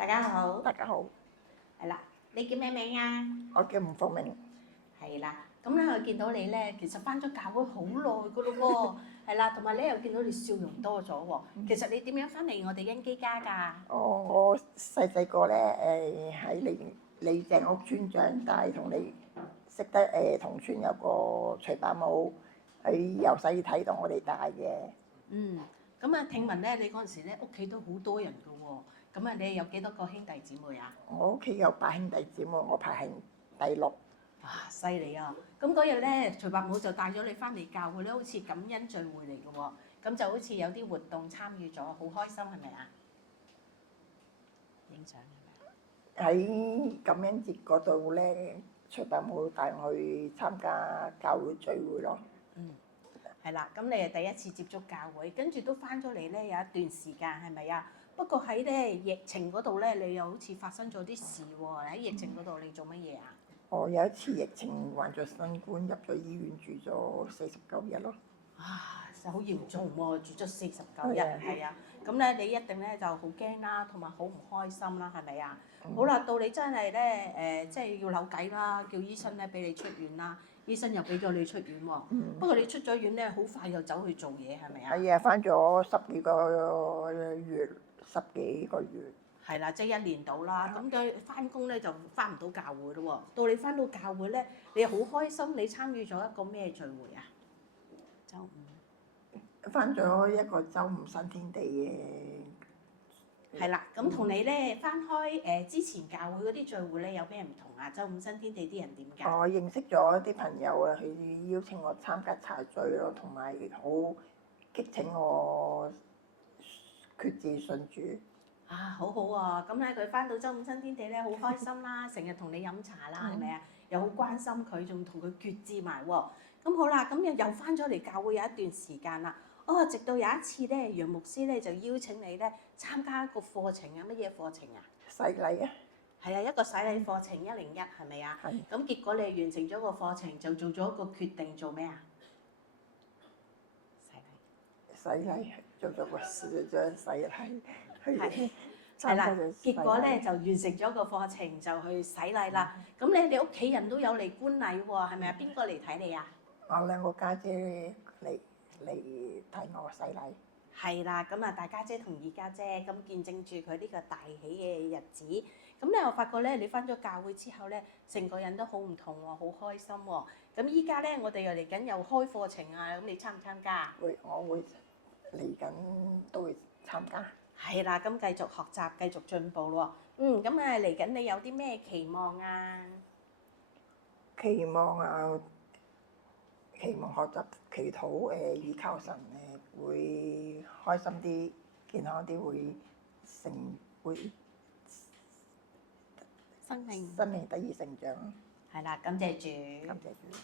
大家好，大家好，係啦，你叫咩名啊？我叫吳鳳明。係啦，咁咧我見到你咧，其實翻咗教會好耐噶咯喎，係啦，同埋咧又見到你笑容多咗喎。其實你點樣翻嚟我哋恩基家㗎？我細個咧喺李鄭屋村長大，同你識得同村有個徐伯母，佢由細睇到我哋大嘅。嗯，咁啊聽聞咧你嗰陣時咧屋企都好多人噶喎，咁啊你有幾多個兄弟姊妹啊？我屋企有8兄弟姊妹，我排行第6。哇，犀利啊！咁嗰日咧徐伯母就帶咗你翻嚟教會咧，好似感恩聚會嚟嘅喎，咁就好似有啲活動參與咗，好開心係咪啊？影相係咪啊？喺感恩節嗰度咧，徐伯母帶我去參加教會聚會咯。嗯，係啦，咁你係第一次接觸教會，跟住都翻咗嚟咧有一段時間係咪啊？不過喺咧疫情嗰度咧，你又好似發生咗啲事喎。喺疫情嗰度你做乜嘢啊？我有一次疫情患咗新冠，入咗醫院住咗49日咯。啊，就好嚴重喎，住咗49日，係啊係啊，咁咧你一定咧就好驚啦，同埋好唔開心啦，係咪啊？好啦，到你真係咧即係要扭計啦，叫醫生咧俾你出院啦，醫生又俾咗你出院喎。不過你出咗院咧，好快又走去做嘢，係咪啊？係啊，翻咗10幾個月，10幾個月。係啦，即係1年到啦，咁佢翻工咧就翻唔到教會咯喎。到你翻到教會咧，你好開心，你參與咗一個咩聚會啊？週五。翻咗一個週五新天地嘅。係啦，咁同你咧翻開之前教會嗰啲聚會咧有咩唔同啊？週五新天地啲人點㗎？我認識咗啲朋友啊，佢邀請我參加茶聚咯，同埋好激請我決志信主。啊，好好啊！咁咧佢翻到週五新天地咧，好開心啦，成日同你飲茶啦，係咪啊？又好關心佢，仲同佢決志埋喎。咁好啦，咁又翻咗嚟教會有一段時間啦。哦，直到有一次咧，楊牧師咧就邀請你咧參加一個課程啊，乜嘢課程啊？洗禮啊！係啊，一個洗禮課程101係咪啊？係。咁結果你完成咗個課程，就做咗一個決定，做咩啊？洗禮做咗個事，做洗禮。係啦，結果咧就完成咗個課程，就去洗禮啦。咁你屋企人都有嚟觀禮喎，係咪啊？邊個嚟睇你啊？我2個家姐嚟睇我洗禮。係啦，咁啊大家姐同二家姐咁見證住佢呢個大喜嘅日子。咁咧我發覺咧，你翻咗教會之後咧，成個人都好唔同喎，好開心喎。咁依家咧，我哋又嚟緊又開課程啊，咁你參唔參加啊？我會嚟緊都會參加。係啦，咁繼續學習，繼續進步咯。咁啊嚟緊你有啲咩期望啊？期望學習祈禱，依靠神會開心啲、健康啲，會生命得以成長。係啦，感謝主。感謝主。